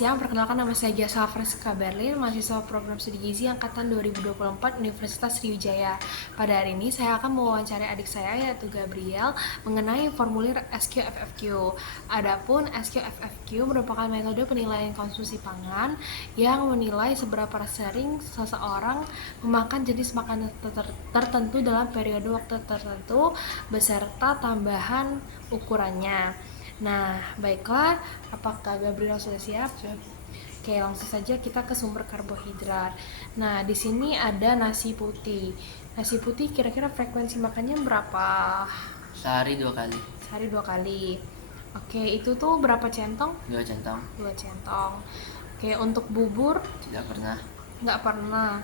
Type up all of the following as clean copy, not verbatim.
siang, perkenalkan nama saya Jasa Francisca Berlin, mahasiswa program studi gizi angkatan 2024 Universitas Sriwijaya. Pada hari ini saya akan mewawancarai adik saya yaitu Gabriel mengenai formulir SQFFQ. Adapun SQFFQ merupakan metode penilaian konsumsi pangan yang menilai seberapa sering seseorang memakan jenis makanan tertentu dalam periode waktu tertentu beserta tambahan ukurannya. Nah, baiklah, apakah Gabriel sudah siap? Oke, langsung saja kita ke sumber karbohidrat. Nah, di sini ada nasi putih. Nasi putih kira-kira frekuensi makannya berapa? Sehari 2 kali. Sehari 2 kali. Oke, itu tuh berapa centong? 2 centong. 2 centong. Oke, untuk bubur? Tidak pernah. Nggak pernah.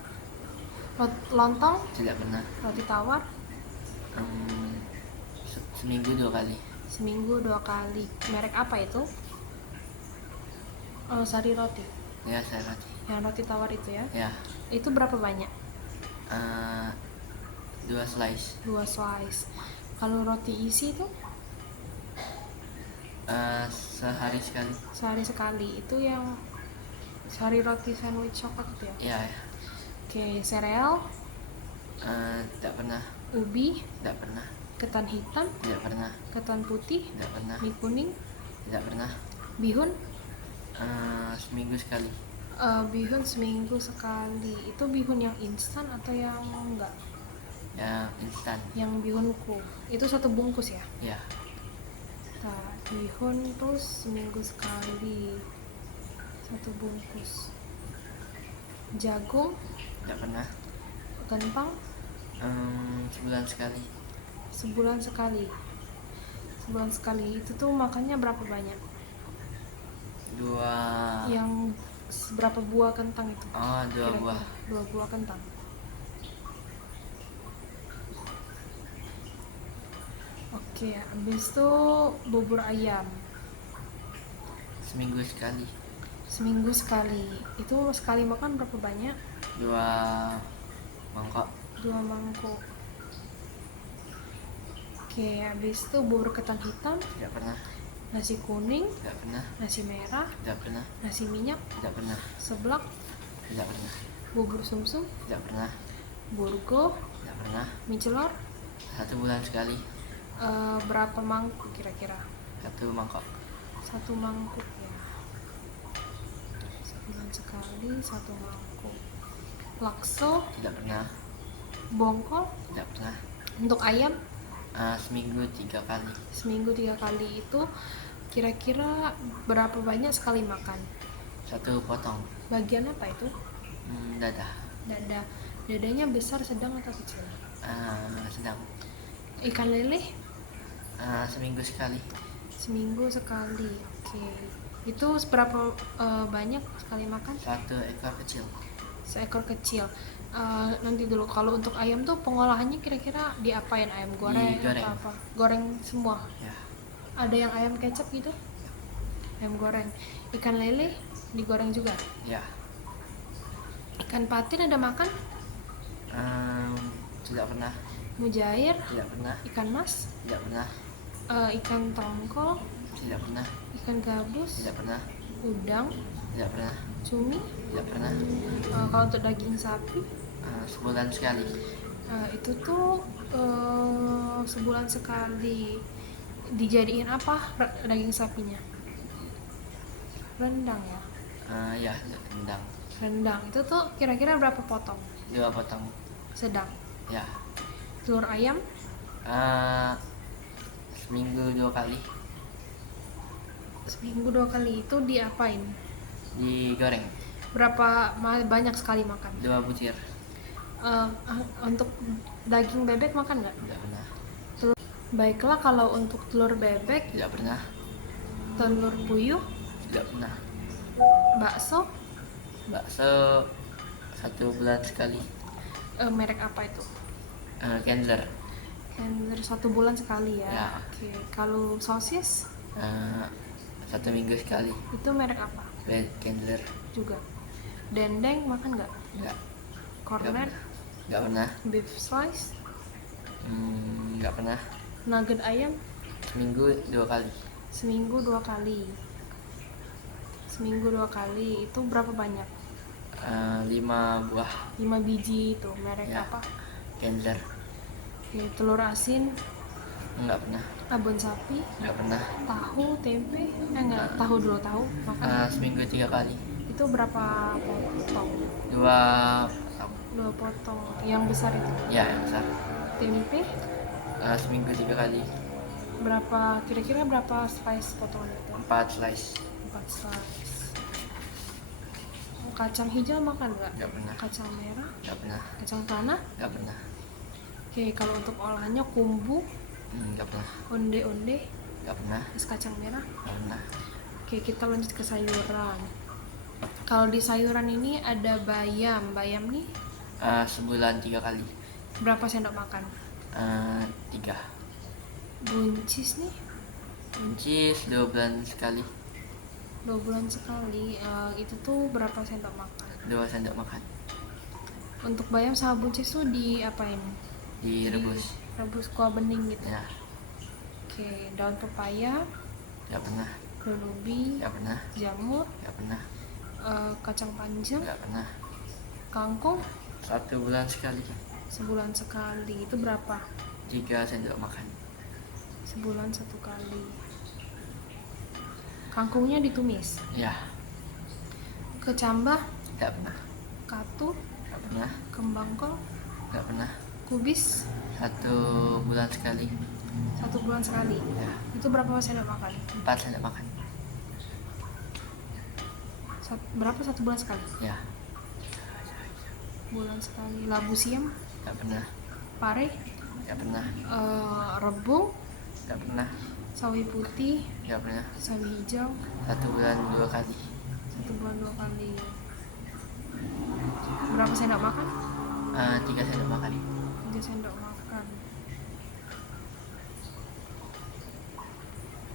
Lontong? Tidak pernah. Roti tawar? Seminggu 2 kali. Seminggu 2 kali. Merek apa itu? Sari roti. Ya, saya roti. Yang roti tawar itu ya? Ya. Itu berapa banyak? 2 slice. 2 slice. Kalau roti isi itu? Sehari sekali. Sehari sekali. Itu yang sari roti sandwich coklat itu ya? Ya. Oke, sereal? Tidak pernah. Ubi? Tidak pernah. Ketan hitam? Tidak pernah. Ketan putih? Tidak pernah. Mie kuning? Tidak pernah. Bihun? Seminggu sekali. Bihun seminggu sekali. Itu bihun yang instan atau yang enggak? Yang instan. Yang bihunku. Itu 1 bungkus ya? Ya. Nah, bihun tuh seminggu sekali. 1 bungkus. Jagung? Tidak pernah. Kentang? Sebulan sekali. Sebulan sekali. Sebulan sekali. Itu tuh makannya berapa banyak? 2. Yang berapa buah kentang itu? 2 buah. 2 buah kentang. Oke, habis itu bubur ayam. Seminggu sekali. Seminggu sekali. Itu sekali makan berapa banyak? 2 mangkok. 2 mangkok. Oke, habis itu bubur ketan hitam. Tidak pernah. Nasi kuning. Tidak pernah. Nasi merah. Tidak pernah. Nasi minyak. Tidak pernah. Seblak. Tidak pernah. Bubur sumsum. Tidak pernah. Burgo. Tidak pernah. Mie celor. 1 bulan sekali. Berapa mangkuk kira-kira? 1 mangkok. 1 mangkuk ya. Sebulan sekali 1 mangkuk. Lakso. Tidak pernah. Bongkol. Tidak pernah. Untuk ayam? Seminggu 3 kali. Seminggu 3 kali. Itu kira-kira berapa banyak sekali makan? 1 potong. Bagian apa itu? Dada. Dada. Dadanya besar, sedang atau kecil? Sedang. Ikan lele? Seminggu sekali. Seminggu sekali. Oke. Itu seberapa banyak sekali makan? 1 ekor kecil. Seekor kecil. Nanti dulu, kalau untuk ayam tuh pengolahannya kira-kira diapain? Ayam goreng Digoreng. atau apa? Goreng semua? Ya. Ada yang ayam kecap gitu? Ayam goreng. Ikan lele digoreng juga? Ya. Ikan patin ada makan? Tidak pernah. Mujair? Tidak pernah. Ikan mas? Tidak pernah. Ikan tongkol? Tidak pernah. Ikan gabus? Tidak pernah. Udang? Tidak pernah. Cumi? Tidak pernah. Kalau untuk daging sapi? Sebulan sekali. Itu tuh sebulan sekali. Dijadiin apa daging sapinya? Rendang ya? Ya, rendang. Rendang. Itu tuh kira-kira berapa potong? 2 potong. Sedang. Ya. Telur ayam? Seminggu 2 kali. Seminggu 2 kali. Itu diapain? Digoreng. Berapa banyak sekali makan? 2 butir. Untuk daging bebek makan nggak? Tidak pernah. Baiklah, kalau untuk telur bebek, Tidak pernah. telur puyuh, Tidak pernah. bakso, Bakso 1 bulan sekali. merek apa itu? Candler. Candler 1 bulan sekali ya? Ya. Oke. Kalau sosis? 1 minggu sekali. Itu merek apa? Candler. Juga. Dendeng makan nggak? Enggak. Cornet? Enggak pernah. Beef slice? Enggak pernah. Nugget ayam? Seminggu 2 kali. Seminggu 2 kali. Seminggu 2 kali. Itu berapa banyak? 5 buah. 5 biji itu. Merek Ya. apa? Candler. Oke, telur asin, Nggak pernah. abon sapi, Nggak pernah. tahu, tempe. Enggak, tahu dulu, tahu. Makan. Seminggu 3 kali. Itu berapa potong? 2 potong. 2 potong. Yang besar itu. Ya, yang besar. Tempe, Seminggu 3 kali. kira-kira berapa slice potongan itu? 4 slice. 4 slice. Kacang hijau makan nggak? Nggak pernah. Kacang merah, Nggak pernah. kacang tanah. Nggak pernah. Oke, kalau untuk olahannya kumbu, Nggak pernah. onde-onde, Nggak pernah. es kacang merah. Nggak pernah. Oke, kita lanjut ke sayuran. Kalau di sayuran ini ada bayam. Bayam nih Sebulan 3 kali. berapa sendok makan? 3. Buncis nih Buncis 2 bulan sekali. 2 bulan sekali. Itu tuh berapa sendok makan? 2 sendok makan. Untuk bayam sama buncis tuh diapain? Direbus. Rebus kuah bening gitu. Ya. Oke, daun pepaya, Nggak pernah. daun ubi, Nggak pernah. jamur, Nggak pernah. kacang panjang, Nggak pernah. kangkung 1 bulan sekali. sebulan sekali. Itu berapa? 3 sendok makan. Sebulan 1 kali. Kangkungnya ditumis. Ya. Kecambah, Nggak pernah. katu, Nggak pernah. kembang kol, Nggak pernah. kubis 1 bulan sekali. 1 bulan sekali. Ya. Itu berapa sendok makan? 4 sendok makan. Berapa 1 bulan sekali? Ya. Bulan sekali. Labu siam, Nggak pernah. pare, Nggak pernah. rebung, Nggak pernah. sawi putih, Nggak pernah. sawi hijau. 1 bulan 2 kali. 1 bulan 2 kali. Berapa sendok makan? 3 sendok makan. 3 sendok makan.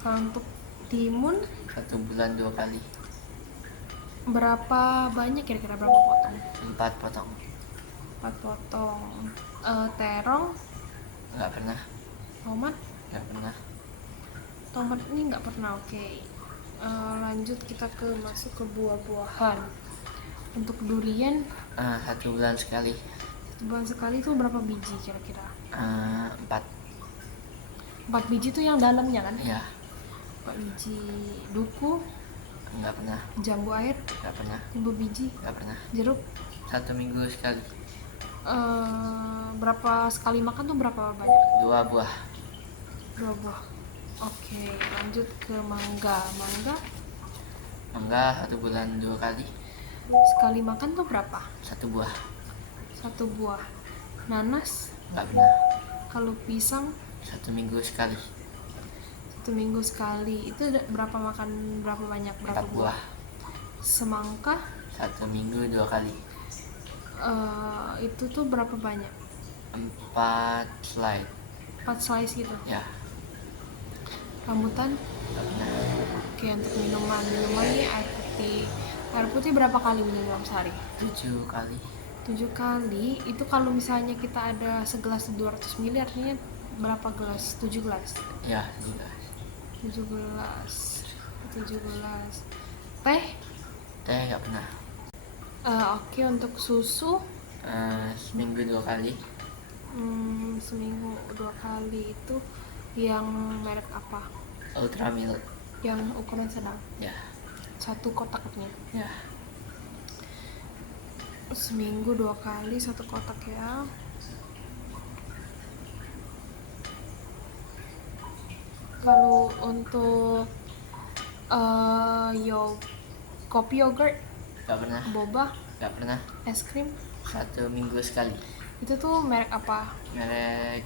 Kalau untuk timun 1 bulan 2 kali. berapa banyak, kira-kira berapa potong? 4 potong. 4 potong. Terong, Nggak pernah. tomat. Nggak pernah. Tomat ini nggak pernah. Oke. Lanjut kita masuk ke buah-buahan. Untuk durian 1 bulan sekali. 1 bulan sekali itu berapa biji kira-kira? 4. 4 biji tuh yang dalamnya kan? Ya. 4 biji. Duku, Nggak pernah. jambu air, Nggak pernah. 5 biji. Nggak pernah. Jeruk, 1 minggu sekali. berapa sekali makan tuh berapa banyak? 2 buah. 2 buah. Oke, lanjut ke mangga. Mangga 1 bulan 2 kali. Sekali makan tuh berapa? 1 buah. 1 buah. Nanas, Nggak pernah. kalau pisang 1 minggu sekali. 1 minggu sekali. Itu berapa makan, berapa banyak, berapa 4 buah. Semangka 1 minggu 2 kali. itu tuh berapa banyak? 4 slide. 4 slice gitu. Ya. Rambutan. Nggak pernah. Oke, untuk minuman ini air putih. Air putih berapa kali minum dalam sehari? 7 kali. 7 kali. Itu kalau misalnya kita ada segelas 200 ml, artinya berapa gelas? 7 gelas. Ya, juga. 7 gelas. 17. Teh. Teh nggak pernah. Oke, untuk susu Seminggu 2 kali. seminggu 2 kali. Itu yang merek apa? Ultra milk. Yang ukuran sedang. Ya. 1 kotaknya. Ya. Seminggu 2 kali 1 kotak ya. Kalau untuk kopi yogurt, Nggak pernah. boba, Nggak pernah. es krim, 1 minggu sekali. itu tuh merek apa? Merek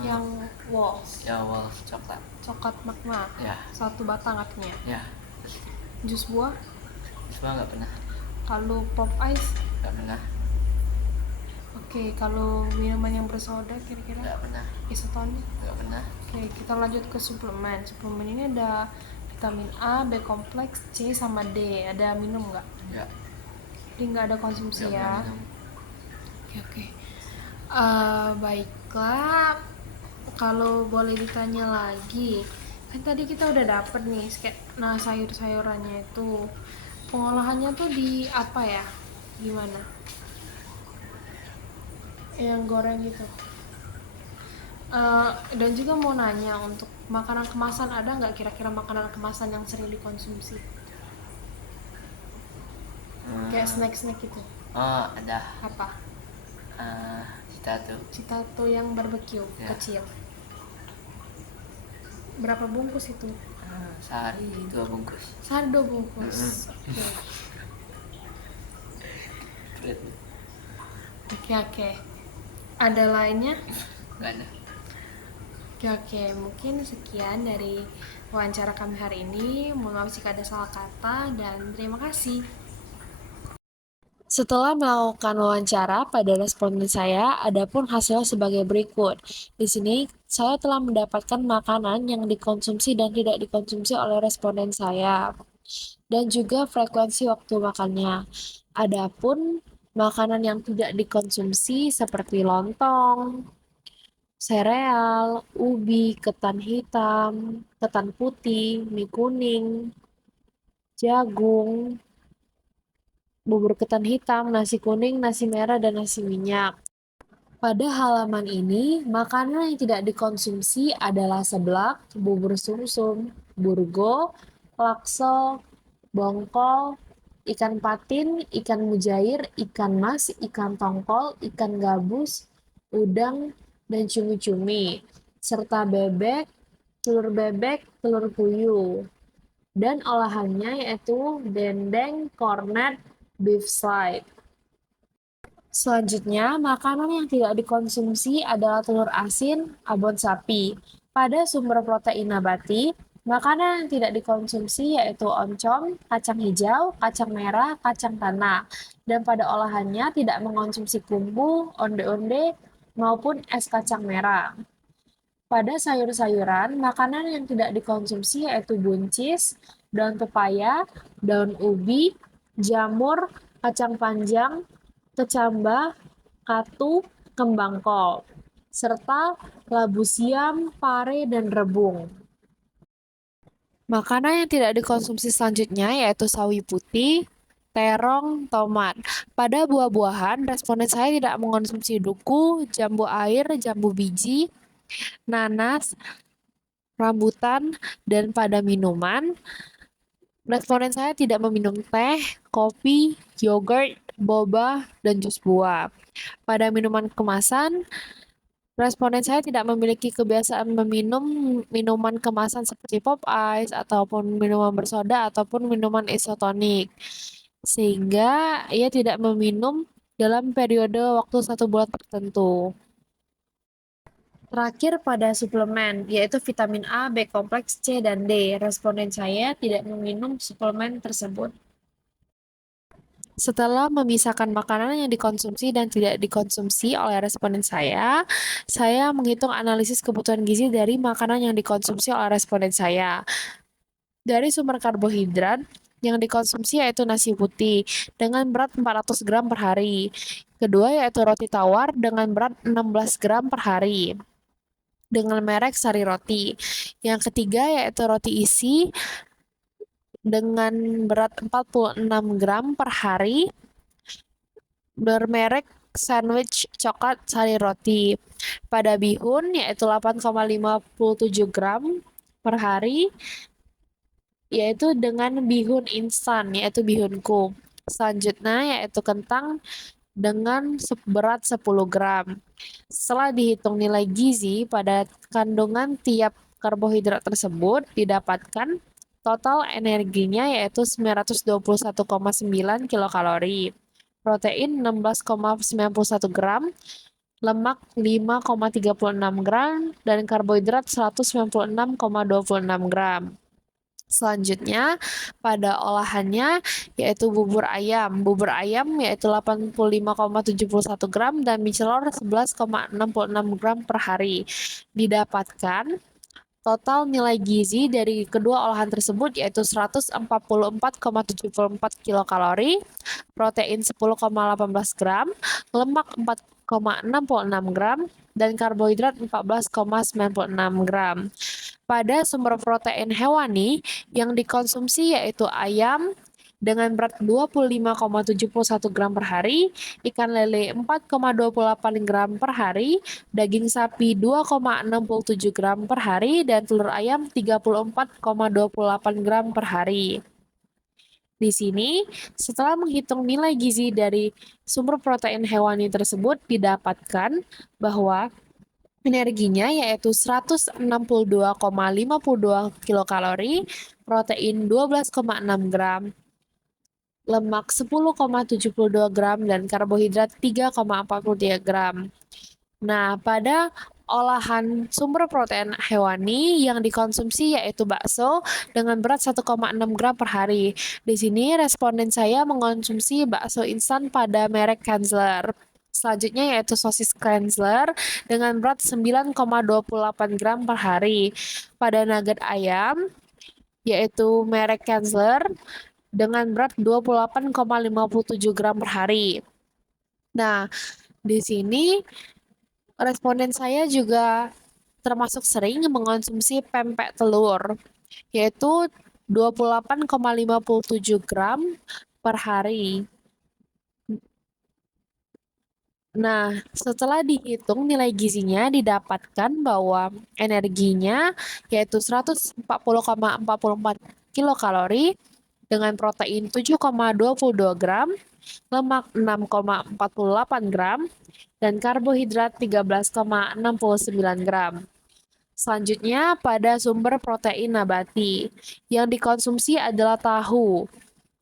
Yang Walls, ya, Walls coklat. coklat magma, Ya. 1 batang artinya. Ya. Jus buah, Semua nggak pernah. kalau pop ice. Nggak pernah. Oke, kalau minuman yang bersoda kira-kira Nggak pernah. isotonik. Nggak pernah. Oke, kita lanjut ke suplemen. Suplemen ini ada vitamin A, B kompleks, C sama D. Ada minum nggak? Ya. Jadi nggak ada konsumsi Nggak ya. pernah minum. Oke. Baiklah. Kalau boleh ditanya lagi, Kan tadi kita udah dapet nih, nah sayur-sayurannya itu pengolahannya tuh di apa ya? Gimana? Yang goreng gitu. Dan juga mau nanya untuk makanan kemasan, ada nggak kira-kira makanan kemasan yang sering dikonsumsi? Kayak snack-snack gitu. Oh, ada Apa? Citato. Citato yang barbecue Ya. kecil. Berapa bungkus itu? Sehari 2 bungkus. Sehari 2 bungkus. Oke. Ada lainnya? Nggak ada. Oke, mungkin sekian dari wawancara kami hari ini. Mohon maaf jika ada salah kata dan terima kasih. Setelah melakukan wawancara pada responden saya, adapun hasilnya sebagai berikut. Di sini saya telah mendapatkan makanan yang dikonsumsi dan tidak dikonsumsi oleh responden saya, dan juga frekuensi waktu makannya. Adapun makanan yang tidak dikonsumsi seperti lontong, sereal, ubi, ketan hitam, ketan putih, mie kuning, jagung, bubur ketan hitam, nasi kuning, nasi merah, dan nasi minyak. Pada halaman ini, makanan yang tidak dikonsumsi adalah seblak, bubur sumsum, burgo, lakso, bongkol, ikan patin, ikan mujair, ikan mas, ikan tongkol, ikan gabus, udang, dan cumi-cumi, serta bebek, telur puyuh. Dan olahannya yaitu dendeng, kornet, beef slide. Selanjutnya, makanan yang tidak dikonsumsi adalah telur asin, abon sapi. Pada sumber protein nabati, makanan yang tidak dikonsumsi yaitu oncom, kacang hijau, kacang merah, kacang tanah. Dan pada olahannya tidak mengonsumsi kumbu, onde-onde, maupun es kacang merah. Pada sayur-sayuran, makanan yang tidak dikonsumsi yaitu buncis, daun pepaya, daun ubi, jamur, kacang panjang, kecambah, katu, kembang kol, serta labu siam, pare, dan rebung. Makanan yang tidak dikonsumsi selanjutnya yaitu sawi putih, terong, tomat. Pada buah-buahan, responden saya tidak mengonsumsi duku, jambu air, jambu biji, nanas, rambutan, dan pada minuman, responden saya tidak meminum teh, kopi, yogurt, boba, dan jus buah. Pada minuman kemasan, responden saya tidak memiliki kebiasaan meminum minuman kemasan seperti pop ice, ataupun minuman bersoda, ataupun minuman isotonik. Sehingga ia tidak meminum dalam periode waktu 1 bulan tertentu. Terakhir pada suplemen, yaitu vitamin A, B kompleks, C, dan D. Responden saya tidak meminum suplemen tersebut. Setelah memisahkan makanan yang dikonsumsi dan tidak dikonsumsi oleh responden saya menghitung analisis kebutuhan gizi dari makanan yang dikonsumsi oleh responden saya. Dari sumber karbohidrat, yang dikonsumsi yaitu nasi putih dengan berat 400 gram per hari. Kedua yaitu roti tawar dengan berat 16 gram per hari dengan merek Sari Roti. Yang ketiga yaitu roti isi dengan berat 46 gram per hari bermerek Sandwich Coklat Sari Roti. Pada bihun yaitu 8,57 gram per hari yaitu dengan bihun instan yaitu bihunku. Selanjutnya yaitu kentang dengan berat 10 gram. Setelah dihitung nilai gizi pada kandungan tiap karbohidrat tersebut, didapatkan total energinya yaitu 921,9 kilokalori, protein 16,91 gram, lemak 5,36 gram, dan karbohidrat 196,26 gram. Selanjutnya, pada olahannya yaitu bubur ayam. Bubur ayam yaitu 85,71 gram dan mie celor 11,66 gram per hari. Didapatkan total nilai gizi dari kedua olahan tersebut yaitu 144,74 kilokalori, protein 10,18 gram, lemak 4,66 gram, dan karbohidrat 14,96 gram. pada sumber protein hewani yang dikonsumsi yaitu ayam dengan berat 25,71 gram per hari, ikan lele 4,28 gram per hari, daging sapi 2,67 gram per hari, dan telur ayam 34,28 gram per hari. Di sini, setelah menghitung nilai gizi dari sumber protein hewani tersebut, didapatkan bahwa energinya yaitu 162,52 kilokalori, protein 12,6 gram, lemak 10,72 gram, dan karbohidrat 3,43 gram. Nah, pada olahan sumber protein hewani yang dikonsumsi yaitu bakso dengan berat 1,6 gram per hari. Di sini responden saya mengonsumsi bakso instan pada merek Kanzler. Selanjutnya yaitu sosis Kanzler dengan berat 9,28 gram per hari. Pada nugget ayam yaitu merek Kanzler dengan berat 28,57 gram per hari. Nah, di sini responden saya juga termasuk sering mengonsumsi pempek telur, yaitu 28,57 gram per hari. Nah, setelah dihitung nilai gizinya didapatkan bahwa energinya yaitu 140,44 kilokalori dengan protein 7,22 gram, lemak 6,48 gram, dan karbohidrat 13,69 gram. Selanjutnya pada sumber protein nabati. Yang dikonsumsi adalah tahu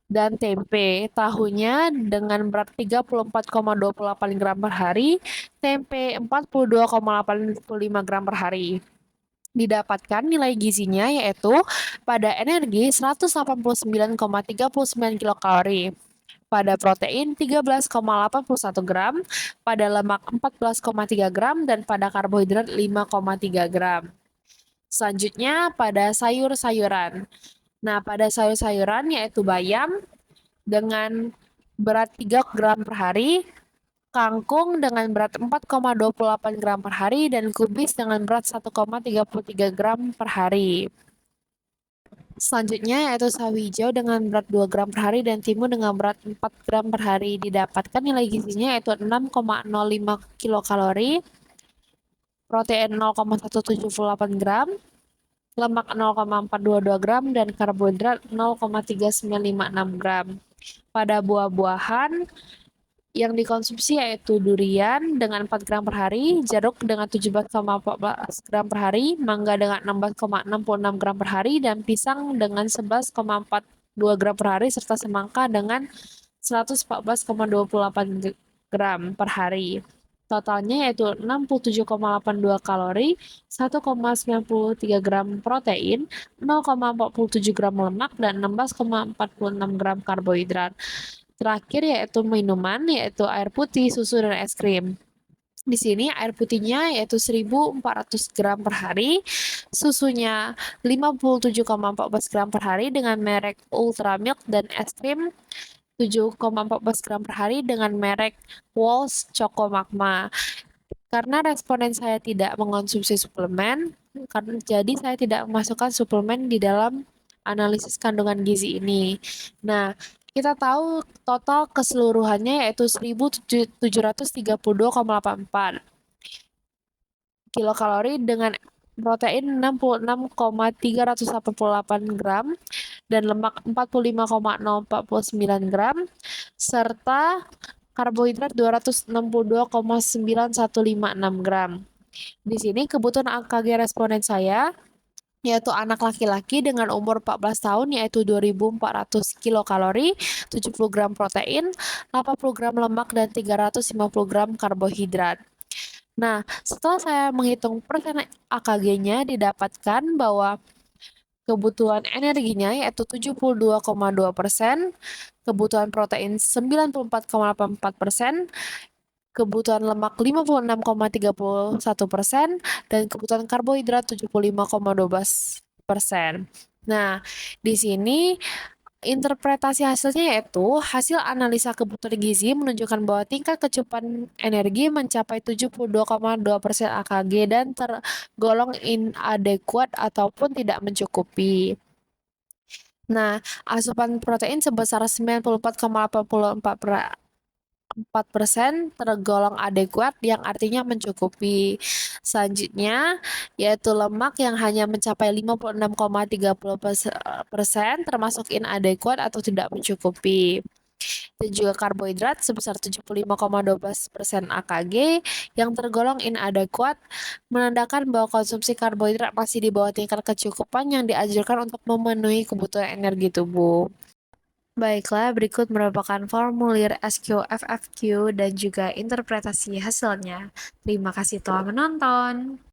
dan tempe. Tahunya dengan berat 34,28 gram per hari, tempe 42,85 gram per hari. Didapatkan nilai gizinya yaitu pada energi 189,39 kilokalori, pada protein 13,81 gram, pada lemak 14,3 gram, dan pada karbohidrat 5,3 gram. Selanjutnya pada sayur-sayuran. Nah, pada sayur-sayuran yaitu bayam dengan berat 3 gram per hari, kangkung dengan berat 4,28 gram per hari, dan kubis dengan berat 1,33 gram per hari. Selanjutnya yaitu sawi hijau dengan berat 2 gram per hari dan timun dengan berat 4 gram per hari. Didapatkan nilai gizinya yaitu 6,05 kilokalori, protein 0,178 gram, lemak 0,422 gram, dan karbohidrat 0,3956 gram. Pada buah-buahan yang dikonsumsi yaitu durian dengan 4 gram per hari, jeruk dengan 17,14 gram per hari, mangga dengan 16,66 gram per hari, dan pisang dengan 11,42 gram per hari, serta semangka dengan 114,28 gram per hari. Totalnya yaitu 67,82 kalori, 1,93 gram protein, 0,47 gram lemak, dan 16,46 gram karbohidrat. Terakhir yaitu minuman, yaitu air putih, susu, dan es krim. Di sini air putihnya yaitu 1.400 gram per hari, susunya 57,14 gram per hari dengan merek Ultra Milk, dan es krim 7,14 gram per hari dengan merek Walls Choco Magma. Karena responden saya tidak mengonsumsi suplemen, jadi saya tidak memasukkan suplemen di dalam analisis kandungan gizi ini. Nah, kita tahu total keseluruhannya yaitu 1.732,84 kilokalori dengan protein 66,388 gram dan lemak 45,049 gram serta karbohidrat 262,9156 gram. Di sini kebutuhan AKG responden saya yaitu anak laki-laki dengan umur 14 tahun yaitu 2.400 kilokalori, 70 gram protein, 80 gram lemak, dan 350 gram karbohidrat. Nah, setelah saya menghitung persen AKG-nya, didapatkan bahwa kebutuhan energinya yaitu 72,2%, kebutuhan protein 94,84%, kebutuhan lemak 56,31%, dan kebutuhan karbohidrat 75,12%. Nah, di sini Interpretasi hasilnya yaitu hasil analisa kebutuhan gizi menunjukkan bahwa tingkat kecukupan energi mencapai 72,2% AKG dan tergolong inadequate ataupun tidak mencukupi. Nah, asupan protein sebesar 94,84% tergolong adekuat yang artinya mencukupi. Selanjutnya, yaitu lemak yang hanya mencapai 56,30% termasuk inadequat atau tidak mencukupi. Dan juga karbohidrat sebesar 75,12% AKG yang tergolong inadequat menandakan bahwa konsumsi karbohidrat masih di bawah tingkat kecukupan yang dianjurkan untuk memenuhi kebutuhan energi tubuh. Baiklah, berikut merupakan formulir SQFFQ dan juga interpretasi hasilnya. Terima kasih telah menonton.